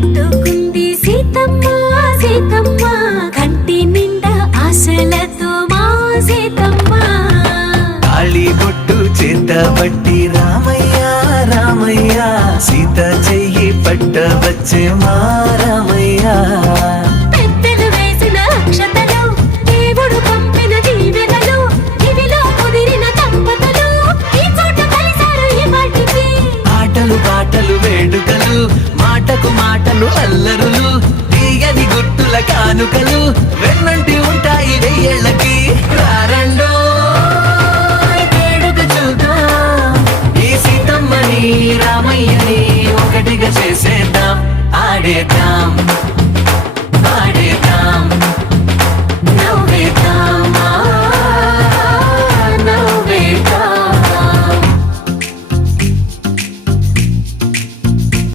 పెట్టుకుంది సీతమ్మ సీతమ్మ కంటి నిండా ఆశలతో మా సీతమ్మ తాళి బొట్టు చేత పట్టి రామయ్య రామయ్య సీత చెయ్యి పట్ట వచ్చే మా రామయ్య పెద్దలు వేసిన అక్షతలు దేవుడు పంపిన దీవెనలు ఇవిలో కుదిరిన దంపతులు ఈ చోట కలిసారు ఈ వాటికి ఆటలు పాటలు వేడుకలు మాటకు మాటలు అల్లరులు తీయని గుర్తుల కానుకలు వెన్నంటి